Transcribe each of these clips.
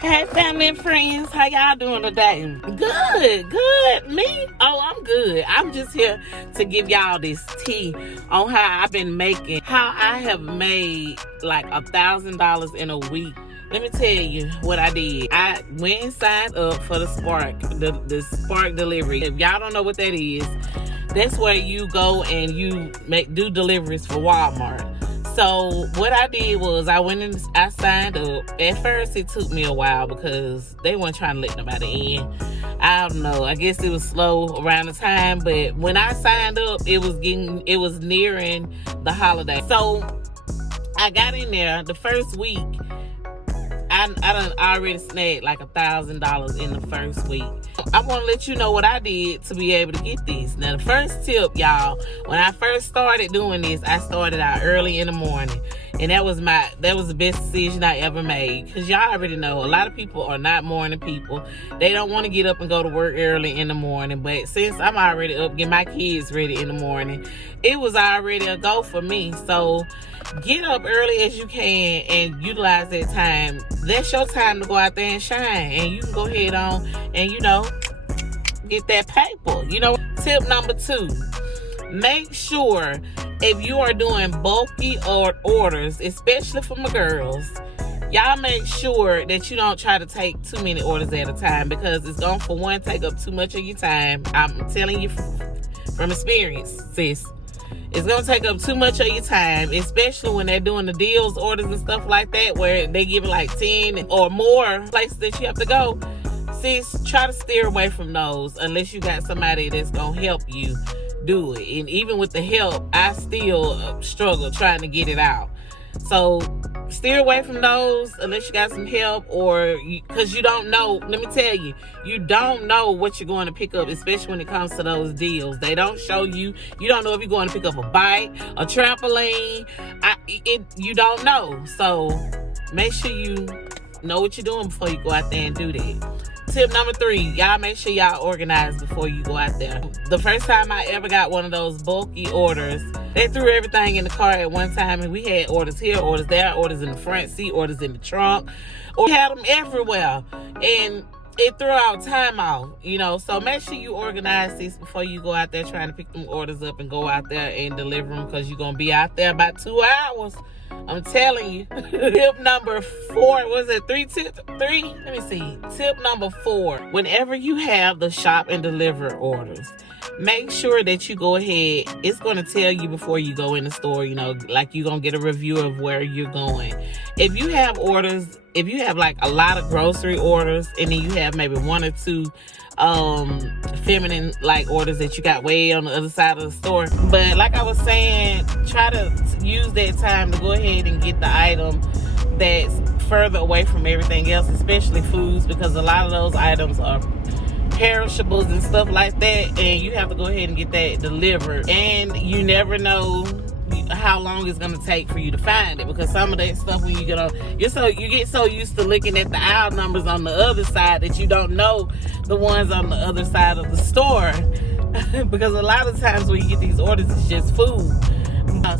Hey family and friends, how y'all doing today? Good. Me? Oh, I'm good. I'm just here to give y'all this tea on how I've been making, how I have made like $1,000 in a week. Let me tell you what I did. I went and signed up for the Spark, the Spark delivery. If y'all don't know what that is, that's where you go and you do deliveries for Walmart. So what I did was I went and I signed up. At first it took me a while because they weren't trying to let nobody in. I don't know. I guess it was slow around the time, but when I signed up, it was nearing the holiday. So I got in there the first week. I done already snagged like $1,000 in the first week. I want to let you know what I did to be able to get this. Now, the first tip, y'all, when I first started doing this, I started out early in the morning. And that was the best decision I ever made. Because y'all already know, a lot of people are not morning people. They don't want to get up and go to work early in the morning. But since I'm already up, getting my kids ready in the morning, it was already a go for me. So get up early as you can and utilize that time. That's your time to go out there and shine. And you can go ahead on and, get that paper. Tip number 2, make sure if you are doing bulky orders, especially for my girls, y'all make sure that you don't try to take too many orders at a time, because it's going to, for one, take up too much of your time. I'm telling you from experience, sis. It's going to take up too much of your time, especially when they're doing the deals orders and stuff like that, where they give like 10 or more places that you have to go. Sis, try to steer away from those unless you got somebody that's going to help you do it. And even with the help, I still struggle trying to get it out. So steer away from those unless you got some help, or because you don't know. Let me tell you, you don't know what you're going to pick up, especially when it comes to those deals. They don't show you. You don't know if you're going to pick up a bike, a trampoline. You don't know. So make sure you know what you're doing before you go out there and do that. Tip number 3, y'all make sure y'all organize before you go out there. The first time I ever got one of those bulky orders, they threw everything in the car at one time, and we had orders here, orders there, orders in the front seat, orders in the trunk, or we had them everywhere, and it threw our time off, so make sure you organize this before you go out there trying to pick them orders up and go out there and deliver them, because you're going to be out there about 2 hours. I'm telling you. Tip number 4, was it 3 tips? 3? Let me see. Tip number 4, whenever you have the shop and deliver orders, make sure that you go ahead. It's going to tell you before you go in the store, like you're going to get a review of where you're going. If you have orders, if you have like a lot of grocery orders, and then you have maybe 1 or 2 feminine like orders that you got way on the other side of the store, but like I was saying, try to use that time to go ahead and get the item that's further away from everything else, especially foods, because a lot of those items are perishables and stuff like that, and you have to go ahead and get that delivered. And you never know how long it's going to take for you to find it, because some of that stuff, when you get on, you get so used to looking at the aisle numbers on the other side that you don't know the ones on the other side of the store. Because a lot of times when you get these orders, it's just food.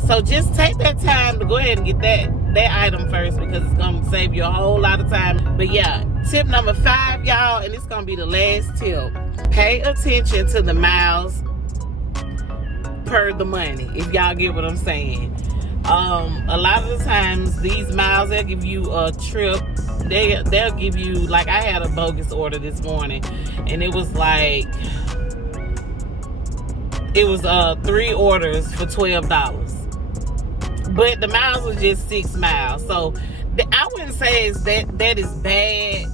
So just take that time to go ahead and get that item first, because it's going to save you a whole lot of time. But yeah, tip number 5, y'all, and it's going to be the last tip. Pay attention to the miles per the money, if y'all get what I'm saying. A lot of the times these miles, they'll give you a trip. They'll give you, like, I had a bogus order this morning, and it was like, it was 3 orders for $12, but the miles was just 6 miles. So I wouldn't say that is bad.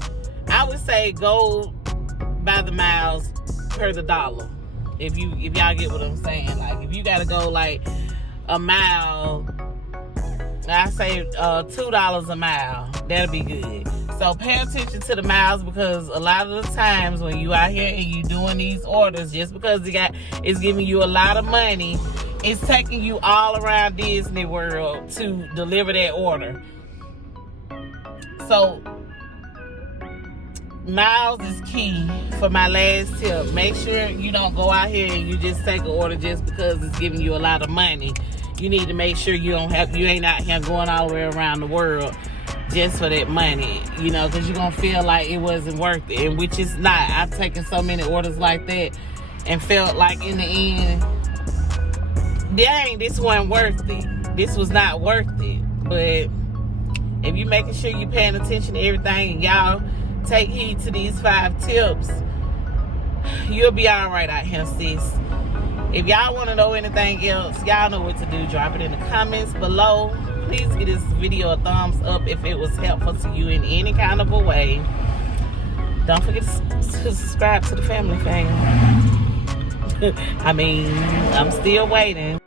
I would say go by the miles per the dollar. If y'all get what I'm saying, like if you gotta go like a mile, I say $2 a mile. That'll be good. So pay attention to the miles, because a lot of the times when you out here and you doing these orders, just because it's giving you a lot of money, it's taking you all around Disney World to deliver that order. So miles is key for my last tip. Make sure you don't go out here and you just take an order just because it's giving you a lot of money. You need to make sure you ain't out here going all the way around the world just for that money, you know, because you're gonna feel like it wasn't worth it, and which is not. I've taken so many orders like that and felt like in the end, dang, this wasn't worth it. This was not worth it. But if you making sure you paying attention to everything, and y'all take heed to these 5 tips, you'll be all right out here, sis. If y'all want to know anything else, y'all know what to do. Drop it in the comments below. Please give this video a thumbs up if it was helpful to you in any kind of a way. Don't forget to subscribe to the family, fam. I mean, I'm still waiting.